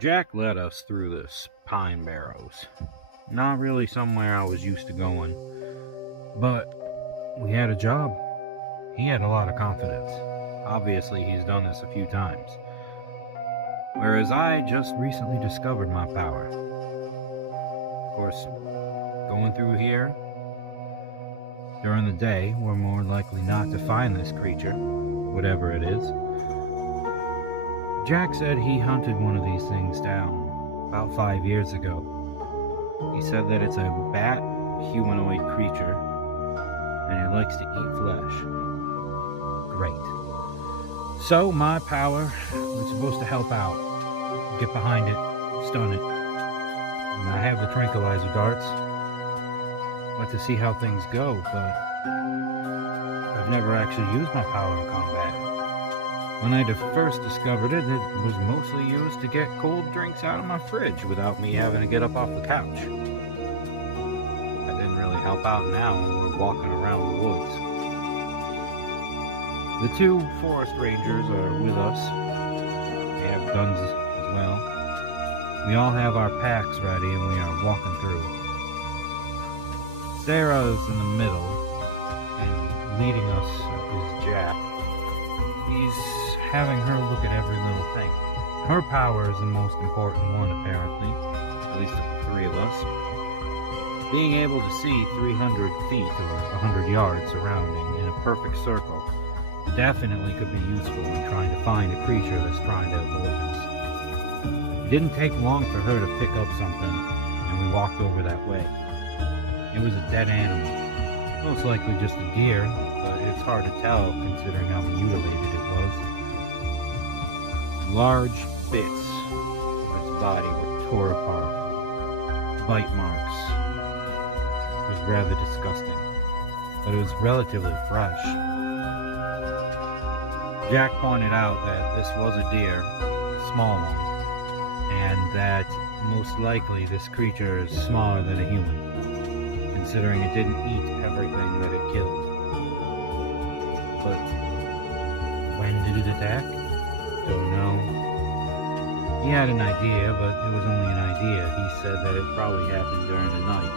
Jack led us through this pine barrows. Not really somewhere I was used to going, but we had a job. He had a lot of confidence. Obviously, he's done this a few times. Whereas I just recently discovered my power. Of course, going through here during the day, we're more likely not to find this creature, whatever it is. Jack said he hunted one of these things down about 5 years ago. He said that it's a bat humanoid creature and it likes to eat flesh. Great. So my power was supposed to help out, get behind it, stun it. And I have the tranquilizer darts. Like to see how things go, but I've never actually used my power in combat. When I first discovered it, it was mostly used to get cold drinks out of my fridge without me having to get up off the couch. That didn't really help out now when we're walking around the woods. The two forest rangers are with us. They have guns as well. We all have our packs ready and we are walking through. Sarah is in the middle, and leading us is Jack. He's having her look at every little thing. Her power is the most important one, apparently, at least of the three of us. Being able to see 300 feet or 100 yards surrounding in a perfect circle definitely could be useful in trying to find a creature that's trying to avoid us. It didn't take long for her to pick up something, and we walked over that way. It was a dead animal, most likely just a deer, but it's hard to tell considering how mutilated it was. Large bits of its body were tore apart, bite marks. It was rather disgusting, but it was relatively fresh. Jack pointed out that this was a deer, a small one, and that most likely this creature is smaller than a human, considering it didn't eat everything that it killed. But when did it attack? Don't know. He had an idea, but it was only an idea. He said that it probably happened during the night.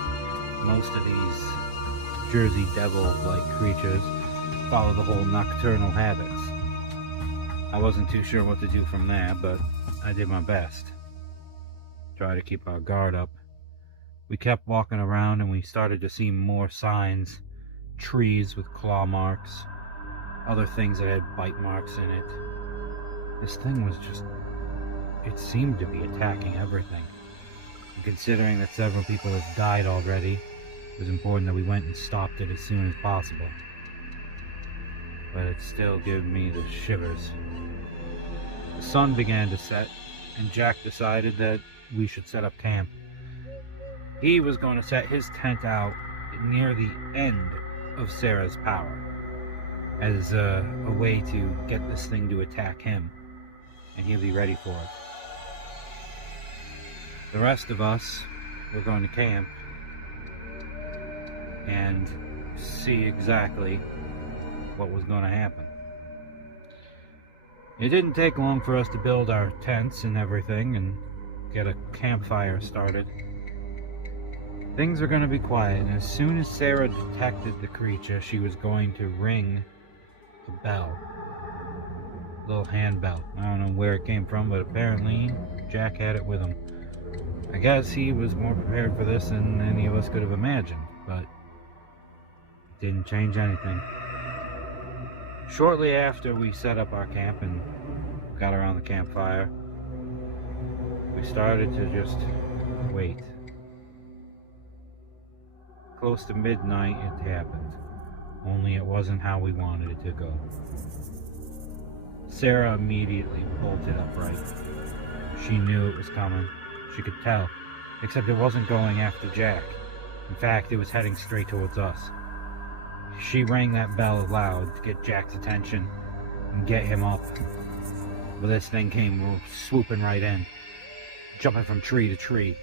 Most of these Jersey Devil-like creatures follow the whole nocturnal habits. I wasn't too sure what to do from there, but I did my best. Try to keep our guard up. We kept walking around and we started to see more signs. Trees with claw marks, other things that had bite marks in it. This thing was just... it seemed to be attacking everything. And considering that several people have died already, it was important that we went and stopped it as soon as possible. But it still gave me the shivers. The sun began to set, and Jack decided that we should set up camp. He was going to set his tent out near the end of Sarah's power as a way to get this thing to attack him, and he'll be ready for it. The rest of us were going to camp and see exactly what was going to happen. It didn't take long for us to build our tents and everything and get a campfire started. Things were going to be quiet, and as soon as Sarah detected the creature, she was going to ring the bell. A little hand bell. I don't know where it came from, but apparently Jack had it with him. I guess he was more prepared for this than any of us could have imagined, but it didn't change anything. Shortly after we set up our camp and got around the campfire, we started to just wait. Close to midnight it happened, only it wasn't how we wanted it to go. Sarah immediately bolted upright. She knew it was coming. She could tell, except it wasn't going after Jack. In fact, it was heading straight towards us. She rang that bell loud to get Jack's attention and get him up. But this thing came swooping right in, jumping from tree to tree,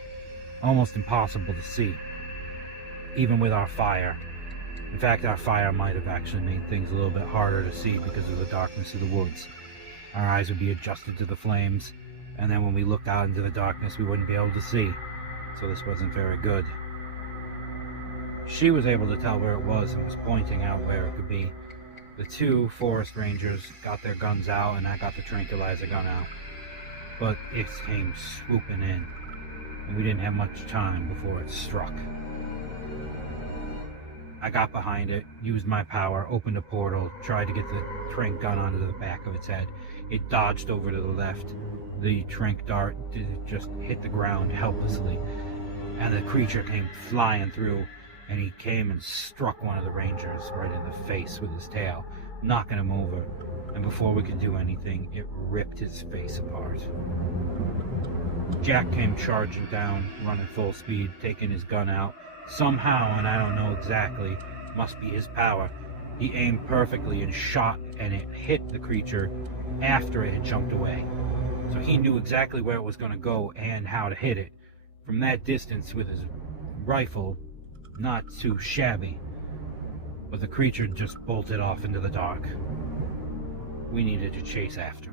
almost impossible to see, even with our fire. In fact, our fire might have actually made things a little bit harder to see because of the darkness of the woods. Our eyes would be adjusted to the flames, And then when we looked out into the darkness, we wouldn't be able to see. So this wasn't very good. She was able to tell where it was and was pointing out where it could be. The two forest rangers got their guns out, and I got the tranquilizer gun out. But it came swooping in, and we didn't have much time before it struck. I got behind it, used my power, opened a portal, tried to get the tranq gun onto the back of its head. It dodged over to the left. The tranq dart just hit the ground helplessly, and the creature came flying through, and he came and struck one of the rangers right in the face with his tail, knocking him over. And before we could do anything, it ripped his face apart. Jack came charging down, running full speed, taking his gun out. Somehow, and I don't know exactly, must be his power, he aimed perfectly and shot, and it hit the creature after it had jumped away. So he knew exactly where it was going to go and how to hit it. From that distance with his rifle, not too shabby. But the creature just bolted off into the dark. We needed to chase after